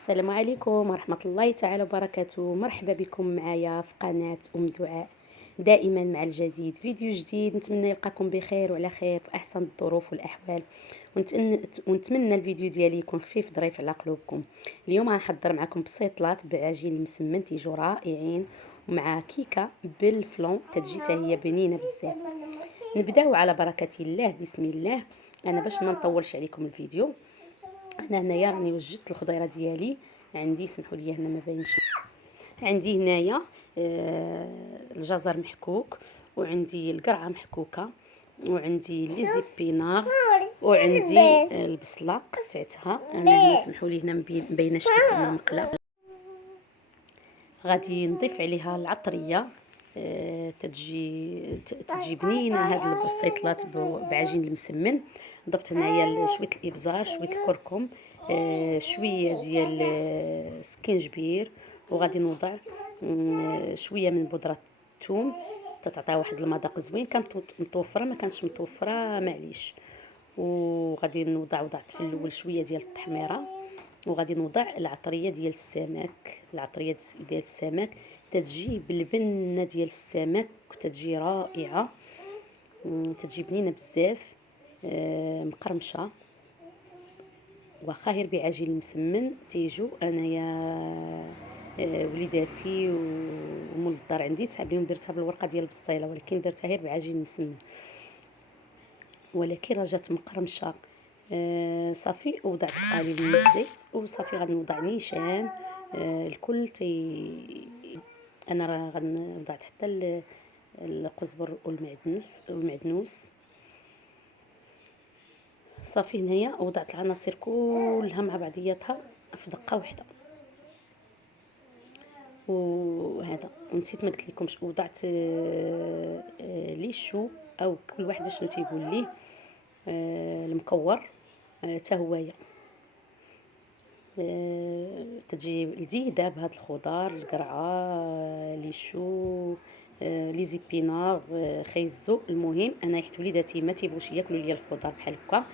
السلام عليكم ورحمة الله تعالى وبركاته. مرحبا بكم معايا في قناة دعاء، دائما مع الجديد. فيديو جديد، نتمنى يلقاكم بخير وعلى خير في أحسن الظروف والأحوال، ونتمنى الفيديو ديالي يكون خفيف ظريف على قلوبكم. اليوم غنحضر معكم بسيطلات بعجين المسمن، تيجوا رائعين، ومع كيكة بالفلون تتجي حتى هي بنينة بزاف. نبداو على بركة الله، بسم الله. أنا باش ما نطولش عليكم الفيديو، انا هنايا راني وجدت الخضيره ديالي. عندي، سمحوا لي هنا ما باينش، عندي هنايا الجزر محكوك، وعندي القرعه محكوكه، وعندي لي زيبينار، وعندي البصله قطعتها. انا هنا سمحوا لي هنا مبيناش لكم المقله. غادي نضيف عليها العطريه، تجي بنينه هاد البسيطلات بعجين المسمن. ضفت هنايا شويه الابزار، شويه الكركم، شويه ديال السكينجبير، وغادي نوضع شويه من بودره الثوم تعطيها واحد المذاق زوين. كانت متوفره، ما كانتش متوفره معليش. وغادي وضعت في الاول شويه ديال التحميره، وغادي نوضع العطريه ديال السمك. العطريه ديال السمك تتجي بالبنه ديال السمك وتتجي رائعه، تتجي بنينه بزاف، مقرمشه. واخا غير بعجين المسمن تيجوا انايا وليداتي ومول الدار عندي تسحب لهم، درتها بالورقه ديال البسطيله، ولكن درتها غير بعجين المسمن، ولكن راه جات مقرمشه. صافي، وضعت قليل من الزيت وصافي. غادي نوضع نيشان الكل انا راه وضعت حتى القزبر والمعدنوس. صافي، هنايا وضعت العناصر كلها مع بعضياتها في دقه واحده. وهذا ونسيت ما قلت لكمش، وضعت لي شو، او كل واحد شنو تيقول ليه، المكور حتى هوايه. تجي لذيذه بهاد الخضار، القرعه، لي شو، لي زيبينار، خيزو. المهم انا حيت وليداتي ما تيبغوش ياكلوا ليا الخضار بحال هكا،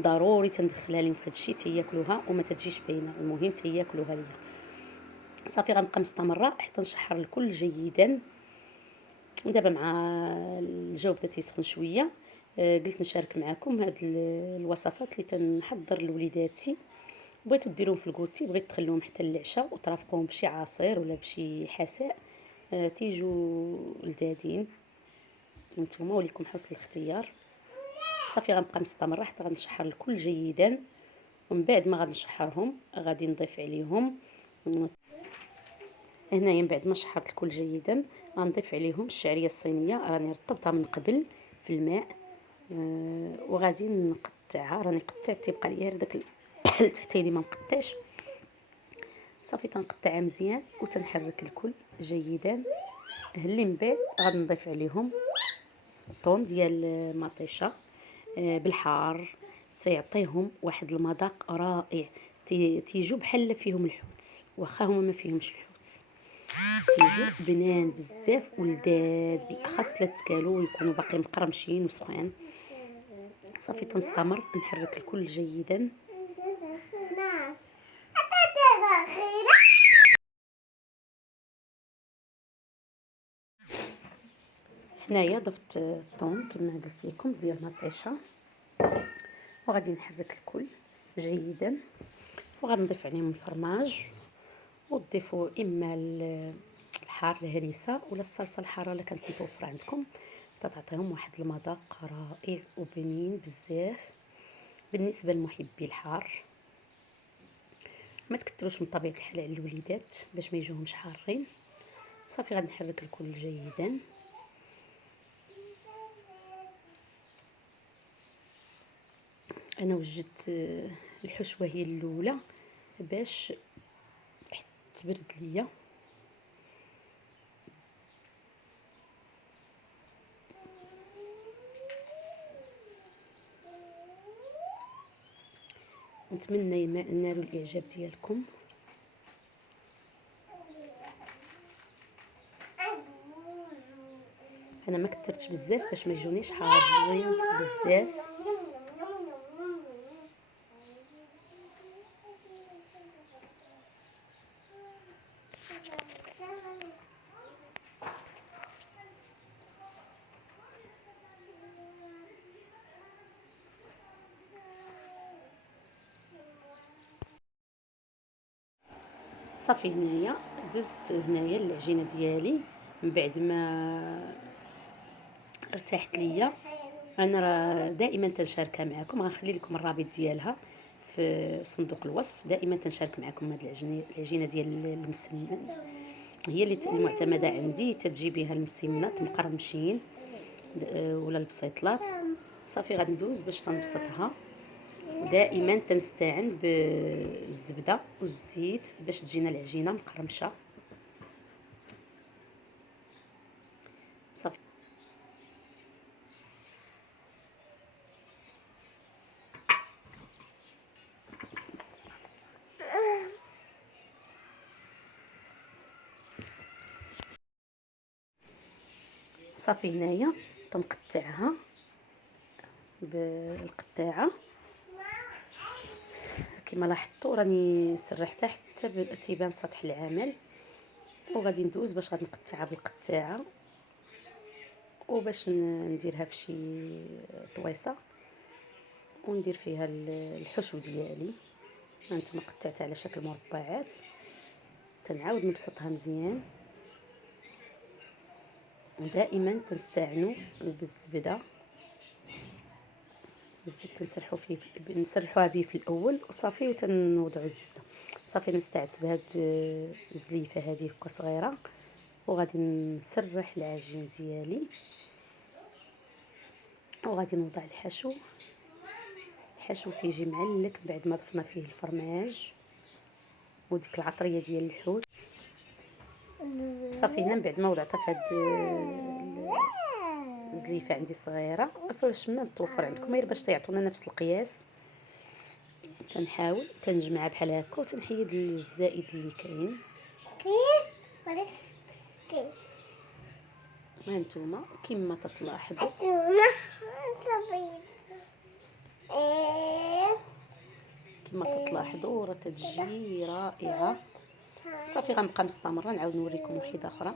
ضروري تندخلها لهم في هذا الشيء تياكلوها وما تجيش باينه. المهم تياكلوها ليا. صافي، غنبقى مستمره حتى نشحر الكل جيدا. ودابا مع الجو بدا تيسخن شويه، قلت نشارك معكم هاد الوصفات اللي تنحضر لوليداتي. بغيتو ديروهم في الكوتي، بغيت تخلوهم حتى العشاء وترافقوهم بشي عصير ولا بشي حساء، تيجوا لذاذين. نتوما وليكم حسن الاختيار. صافي، غنبقى مستمره حتى غنشحر الكل جيدا، ومن بعد ما غنشحرهم غادي نضيف عليهم هنايا. من بعد ما شحرت الكل جيدا غنضيف عليهم الشعريه الصينيه، راني رطبتها من قبل في الماء، وغادي نقطعها. راني قطعت، تيبقى لي غير داك التحتيلي ما مقطعش. صافي، تنقطعها مزيان وتنحرك الكل جيدا. اللي من بعد غادي نضيف عليهم طون ديال مطيشه بالحار، تيعطيهم واحد المذاق رائع. تيجوا بحال فيهم الحوت، واخا هما ما فيهمش الحوت، تيجوا بنان بزاف ولذاذ، بالاخص لا تكالو ويكونوا باقي مقرمشين وسخان. صافي، تنستمر نحرك الكل جيدا. هنايا ضفت الطون كما قلت لكم ديال مطيشه، وغادي نحرك الكل جيدا. وغادي نضيف عليهم الفرماج، وتضيفوا اما الحار الهريسه ولا الصلصه الحاره اللي كانت متوفره عندكم، تعطيهم واحد المذاق رائع وبنين بزاف. بالنسبه لمحبي الحار ما تكتروش من طبيعه الحال على الوليدات باش ما يجوهمش حارين. صافي، غادي نحرك الكل جيدا. انا وجدت الحشوه هي الاولى باش تبرد ليا. نتمنى ينالوا الاعجاب ديالكم. انا ما كثرتش بزاف باش ما يجونيش حارين بزاف. صافي هنايا دزت هنايا العجينه ديالي من بعد ما ارتاحت ليا. انا راه دائما تنشاركها معكم، غنخلي لكم الرابط ديالها في صندوق الوصف. دائما تنشارك معكم هاد العجينه ديال المسمن، هي اللي المعتمده عندي. تتجي بها المسمنات مقرمشين ولا البسيطلات. صافي غادي ندوز باش تنبسطها. دائما تنستعن بالزبده والزيت باش تجينا العجينه مقرمشه. صافي صافي هنايا تنقطعها بالقطاعه كما لاحظتوا. راني سرحتها حتى تيبان سطح العمل، وغادي ندوز باش غادي نقطعها بالقطاعه وباش نديرها في شي طويصه وندير فيها الحشو ديالي. هانتوما قطعتها على شكل مربعات. تنعاود نبسطها مزيان، ودائما تنستعنوا بالزبده. الزيت نسرحوها به في الاول وصافي، وتنوضعوا الزبده. صافي نستعت بهاد الزليفه هذه هكا صغيره، وغادي نسرح العجين ديالي وغادي نوضع الحشو. الحشو تيجي معلك بعد ما ضفنا فيه الفرماج وديك العطريه ديال الحوت. صافي هنا من بعد ما وضعتها في هاد الزليفه عندي صغيره، فاش ما توفر عندكم غير باش تيعطونا نفس القياس، تنحاول تنجمعها بحال هكا وتنحيد الزائد اللي كاين. ها نتوما كما تتلاحظوا راه تتجي رائعه. صافي غنبقى مستمره نعاود نوريكم وحده اخرى.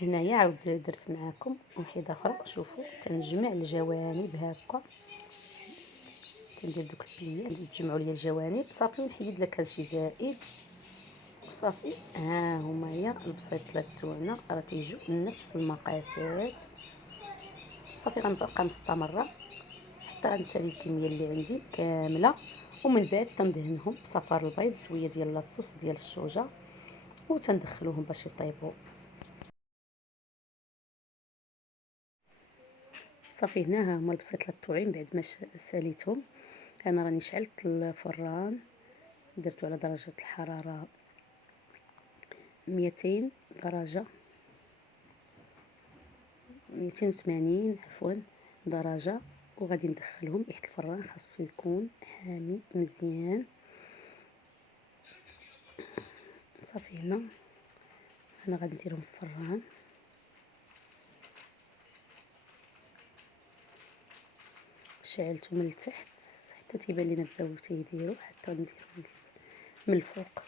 هنايا عاود درت معكم وحده اخرى. شوفوا تنجمع الجوانب هكا، تندير دوك البليه اللي تجمعوا لي الجوانب. صافي ونحيد لك هادشي زائد وصافي. ها هما هي البسيطلات تاعنا راه تيجوا نفس المقاسات. صافي غنبقى مستمره حتى غنسالي الكميه اللي عندي كامله، ومن بعد تندهنهم بصفار البيض شويه ديال لاصوص ديال الشوجه وتندخلوهم باش يطيبوا. صافي هنا ها هما البسيطلات توعي. من بعد ما ساليتهم انا راني شعلت الفران، درتو على درجه الحراره 200 درجه، 280 عفوا درجه، وغادي ندخلهم حيت الفران خاصو يكون حامي مزيان. صافي هنا انا غادي نديرهم في الفران. شعلته من التحت حتى تيبان لينا بداو تيديروا حتى نديرو من الفوق.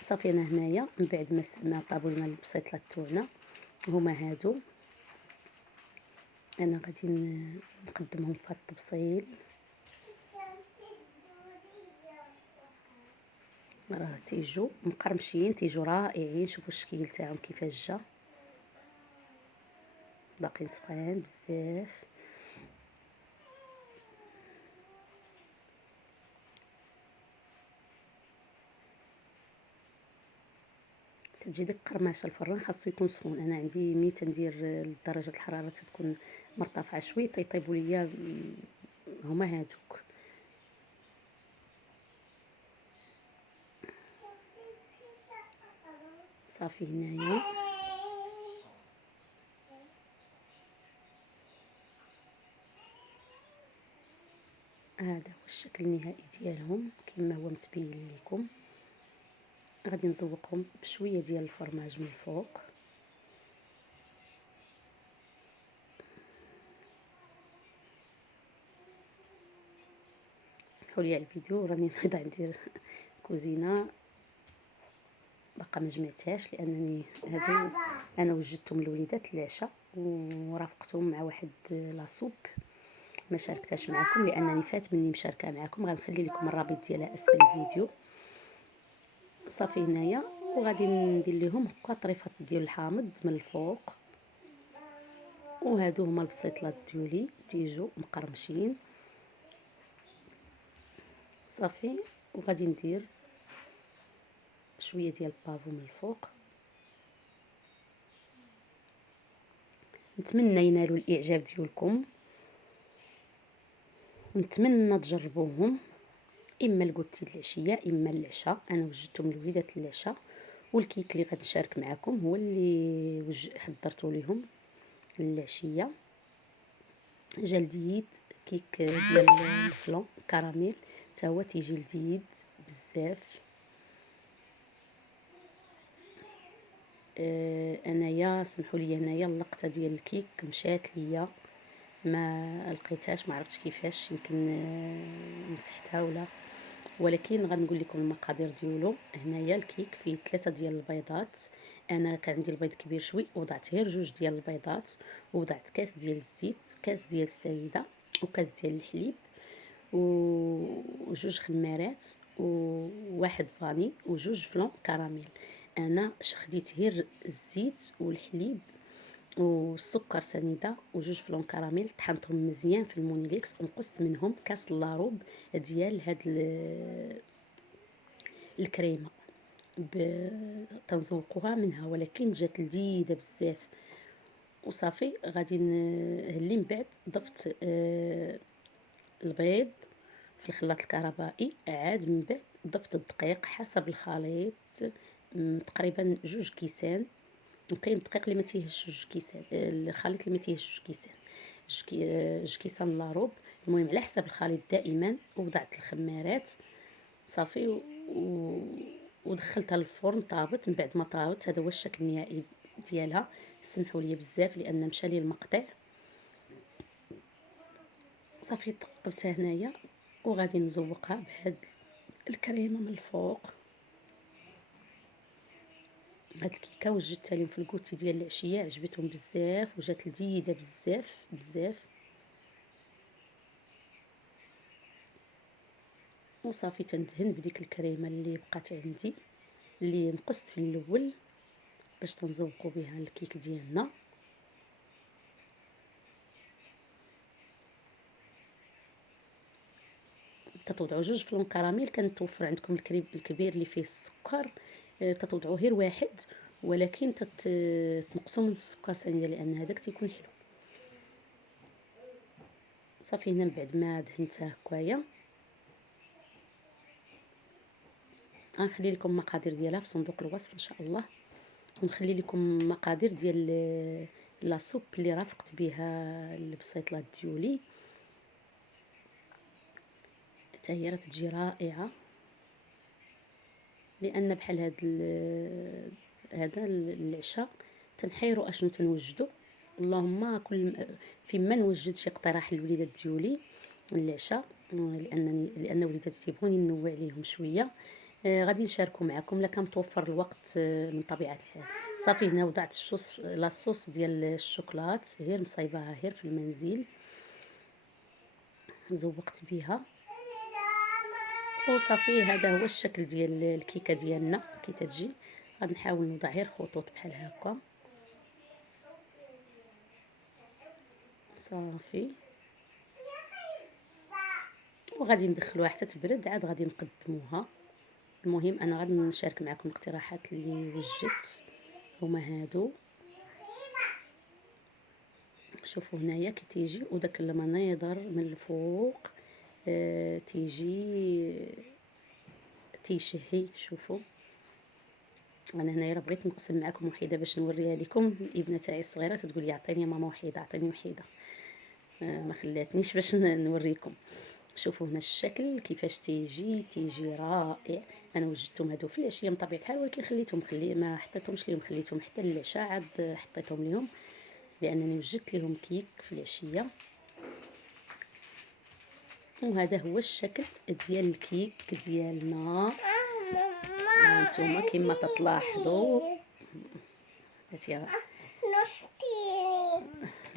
صافي انا هنايا من بعد ما طابوا لنا البسيطلات تاعنا هما هادو، انا غادي نقدمهم في هاد الطبسيل. راه تيجوا مقرمشين، تيجوا رائعين. شوفوا الشكل تاعهم كيفاش جا، باقيين سخان بزاف. تجي ديك قرماشه. الفران خاصو يكون سخون. انا عندي ملي تندير درجه الحراره تكون مرتفعه شويه تيطيبوا ليا هما هادوك. صافي هنايا هذا هو الشكل النهائي ديالهم كما هو متبين لكم. غادي نزوقهم بشويه ديال الفرماج من الفوق. سمحوا لي على الفيديو، راني نايضه ندير كوزينه باقا ما جمعتهاش لانني هادو انا وجدتهم للوليدات العشاء ورافقتهم مع واحد لاصوب. ما شاركتهاش معكم لانني فات مني مشاركه معكم. غنخلي لكم الرابط ديالها اسفل الفيديو. صافي هنايا وغادي ندير لهم هكا طريفات ديال الحامض من الفوق. وهادو هما البسيطلات ديالي تيجوا مقرمشين. صافي وغادي ندير شويه ديال البافو من الفوق. نتمنى ينالوا الاعجاب ديالكم ونتمنى تجربوهم اما الكوتي العشيه اما العشاء. انا وجدتهم لوليدات العشاء. والكيك اللي غنشارك معكم هو اللي حضرته لهم العشيه. جا لذيذ كيك ديال الفلون كراميل حتى هو تيجي لذيذ بزاف. انايا سمحوا لي هنايا اللقطه ديال الكيك مشات ليا ما لقيتهاش، ما عرفتش كيفاش، يمكن مسحتها ولا، ولكن غنقول لكم المقادير ديالو. هنايا الكيك فيه 3 ديال البيضات. انا كان عندي البيض كبير شوي وضعت غير 2 ديال البيضات، وضعت كاس ديال الزيت، كاس ديال السيده، وكاس ديال الحليب، وجوج خمارات، وواحد فاني، وجوج فلون كراميل. انا خديت غير الزيت والحليب والسكر سنيده وجوج فلون كراميل، طحنتهم مزيان في المونيليكس، ونقصت منهم كاس لاروب ديال هاد الكريمه تنزوقوها منها، ولكن جات لذيذه بزاف. وصافي غادي اللي من بعد ضفت البيض في الخلاط الكهربائي. عاد من بعد ضفت الدقيق حسب الخليط، تقريبا 2 كيسان. وكاين الدقيق اللي ما تيهش 2 كيسان، الخليط اللي ما تيهش 2 كيسان، 2 كيسان لاروب. المهم على حسب الخليط دائما. ووضعت الخمارات صافي ودخلتها للفرن طابت. من بعد ما طابت هذا هو الشكل النهائي ديالها. سمحوا لي بزاف لان مشى لي المقطع. صافي ثقبتها هنايا وغادي نزوقها بهاد الكريمه من الفوق. هاد الكيكه وجدتها لهم في الكوتي ديال العشيه، عجبتهم بزاف وجات لذيذه بزاف بزاف. وصافي تندهن بديك الكريمه اللي بقات عندي اللي نقصت في الاول باش تنزوقوا بها الكيك ديالنا. تتوضعوا 2 فلون كراميل. كان توفر عندكم الكريم الكبير اللي فيه السكر، تتوضعوا غير واحد، ولكن تنقصوا من السكر ثانيه لان هذاك تيكون حلو. صافي هنا من بعد ما دهنتها هكايا غنخلي لكم مقادير ديالها في صندوق الوصف ان شاء الله. ونخلي لكم مقادير ديال لاصوب اللي رافقت بها البسيطلات ديولي، حتى هي راه تجي رائعه. لان بحال هذا العشاء تنحيروا اشنو تنوجدوا. اللهم كل فيما نوجد شي اقتراح للوليدات ديولي العشاء، لان وليداتي تيبغوني ننوع عليهم شويه. غادي نشاركو معكم لا كان متوفر الوقت من طبيعه الحال. صافي هنا وضعت لاصوص ديال الشوكولات غير مصايباها غير في المنزل، زوقت بها. وصافي هذا هو الشكل ديال الكيكه ديالنا كي تجي. غادي نحاول نوضع غير خطوط بحال هكا. صافي وغادي ندخلوها حتى تبرد، عاد غادي نقدموها. المهم انا غادي نشارك معكم الاقتراحات اللي وجدت هما هادو. شوفوا هنايا كي تيجي وداك المناظر من الفوق تيشهي. شوفوا انا هنايا راه بغيت نقسم معكم وحيده باش نوريها لكم. الابنه تاعي الصغيره تقول لي عطيني ماما وحيده، عطيني وحيده، ما خلاتنيش باش نوريكم. شوفوا هنا الشكل كيفاش تيجي رائع. انا وجدتهم هادو في العشيه من طبيعه الحال، ولكن خليتهم ما حطيتهمش ليهم، خليتهم حتى للعشاء عاد حطيتهم ليهم لانني وجدت لهم كيك في العشيه. وهذا هو الشكل ديال الكيك ديالنا. هانتوما كما تتلاحظوا هاتي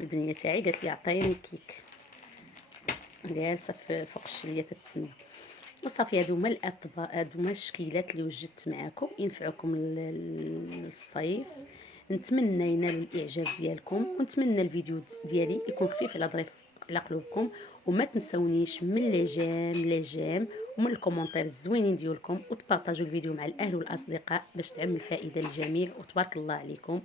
البنيه تاعي قالت لي عطيني كيك، جالسه فوق الشليه تتسنى. وصافي هادو هما الاطباق، هادو هما الشكيلات اللي وجدت معكم ينفعكم للصيف. نتمنى ينال الاعجاب ديالكم، ونتمنى الفيديو ديالي يكون خفيف على ظريف على قلوبكم. وما تنسونيش من لي جيم ومن الكومونتير الزوينين ديالكم، وتبارطاجوا الفيديو مع الاهل والاصدقاء باش تعم الفائده للجميع. وتبارك الله عليكم.